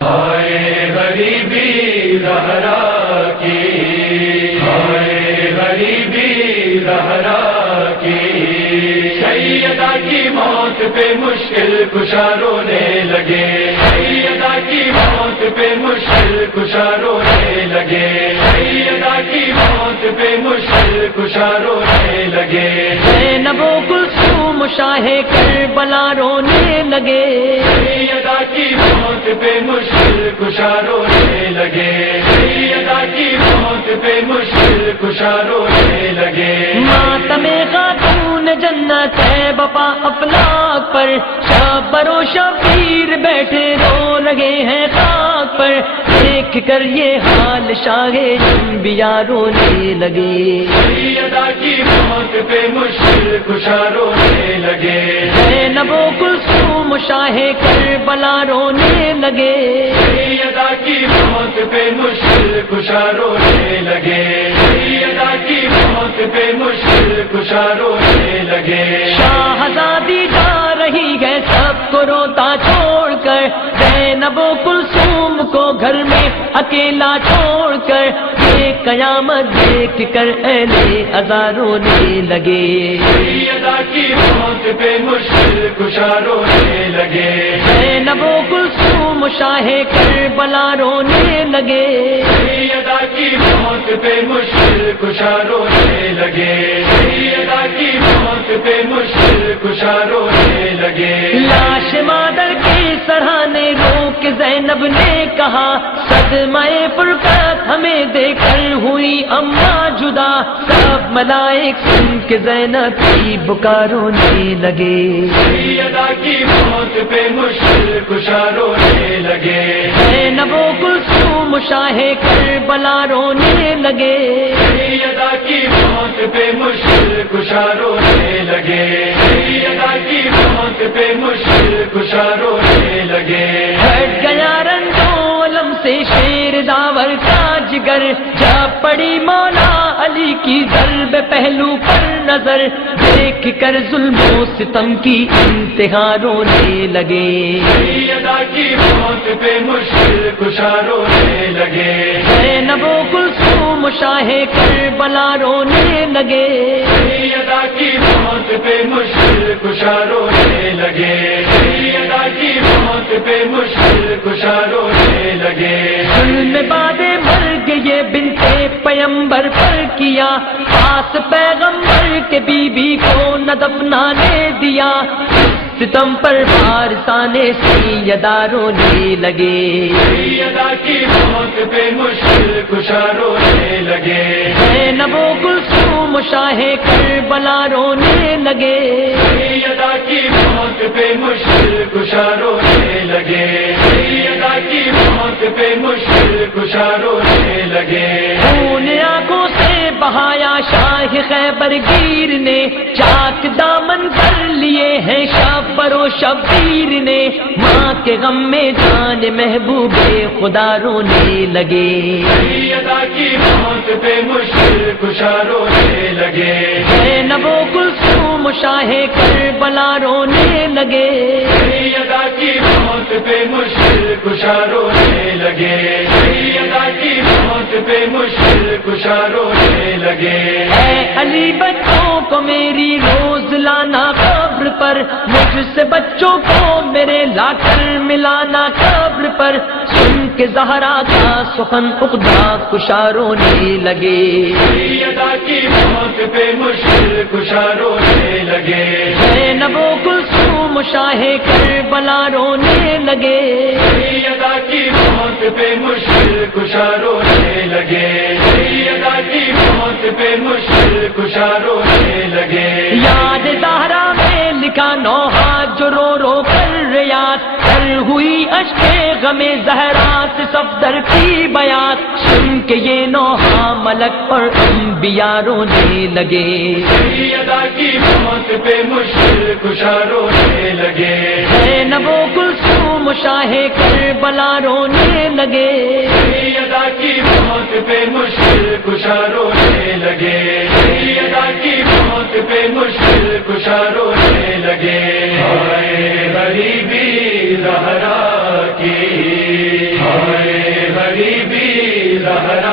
ہائے غریبی زہرا کی، ہائے غریبی زہرا کی، سیدہ کی موت پہ مشکل کشا رونے لگے، سیدہ کی موت پہ مشکل کشا رونے لگے، سیدہ کی موت پہ مشکل کشا رونے لگے، زینب و کلثوم شاہ کربلا رونے لگے، سیدہ کی موت پہ مشکل کشا رونے لگے، سیدہ کی موت پہ مشکل کشا رونے لگے، ماتم خاتون جنت ہے بپا افلاک پر، شبر و شبیر بیٹھے رو لگے ہیں خاک پر، دیکھ کر یہ حال شاہ انبیاء رونے لگے، سیدہ کی موت پہ مشکل کشا رونے لگے، زینب و کلثوم شاہ کربلا رونے لگے، سیدہ کی موت پہ مشکل کشا رونے لگے، سیدہ کی موت پہ مشکل کشا رونے لگے، شاہزادی جا رہی ہے سب کو روتا چھوڑ کر، زینب و کلثوم کو گھر میں اکیلا چھوڑ کر، یہ قیامت دیکھ کر اہل عزا رونے لگے، سیدہ کی موت پہ مشکل کشا رونے لگے، زینب و کلثوم شاہ کربلا رونے لگے، سیدہ کی موت پہ مشکل کشا رونے لگے، سیدہ کی موت پہ مشکل کشا رونے لگے، لاش مادر کے سرہانے رو کے زینب نے کہا، صدمہ فرقت ہمیں دے کر ہوئی اماں جدا، سب ملائک سن کے زینب کی بکا رونے لگے، سیدہ کی موت پہ مشکل کشا رونے لگے، زینب و کلثوم شاہ کربلا رونے لگے، سیدہ کی موت پہ مشکل کشا رونے لگے، سیدہ کی موت پہ مشکل کشا رونے لگے، ہٹ گیا رنجو علم سے شیر داور کا جگر، جا پڑی مولا علی کی ضرب پہلو پر نظر، دیکھ کر ظلم و ستم کی انتہا رونے لگے، سیدہ کی موت پہ مشکل کشا رونے لگے، زینب و کلثوم شاہ کربلا رونے لگے، سیدہ کی موت پہ مشکل کشا رونے لگے، سیدہ کی موت پہ مشکل کشا رونے لگے، ظلم بعد مرگ یہ بنت پیمبر پر کیا، پاس پیغمبر کے بی بی کو نہ دفنانے دیا، ستم پر وارثان سیدہ رونے لگے، سیدہ کی موت پہ مشکل کشا رونے لگے، زینب و کلثوم شاہ کربلا رونے لگے، سیدہ کی موت پہ مشکل کشا رونے لگے، سیدہ کی موت پہ مشکل کشا رونے لگے، خون آنکھوں سے بہایا شاہ خیبر گیر نے، چاک دامن کر لیے ہیں شبر و شبیر نے، ماں کے غم میں جان محبوب خدا رونے لگے، سیدہ کی موت پہ مشکل کشا رونے لگے، زینب و کلثوم شاہ کربلا رونے لگے، سیدہ کی موت پہ مشکل کشا رونے لگے، سیدہ کی موت پہ مشکل کشا رونے لگے، اے علی بچوں کو میری روز لانا قبر پر، مجھ سے بچوں کو میرے لا کر ملانا قبر پر، سن کے زہرا کا سخن عقدہ کشا رونے لگے، سیدہ کی موت پہ مشکل کشا رونے لگے، زینب و کلثوم شاہ کربلا رونے لگے، سیدہ کی موت پہ مشکل کشا رونے لگے، سیدہ کی موت پہ مشکل کشا رونے لگے، یاد زہرا میں لکھا نوحہ جو رو رو کر ریاض کر ہوئی اشک غم زہرا سے صفدر کی بیات، سن کے یہ نوحہ ملک اور انبیاء رونے لگے، سیدہ کی موت پہ مشکل کشا رونے لگے، زینب و کلثوم شاہ کربلا رونے لگے، سیدہ کی موت پہ مشکل کشا رونے لگے، سیدہ کی موت پہ مشکل کشا رونے لگے، ہائے غریبی زہرا کی زہرا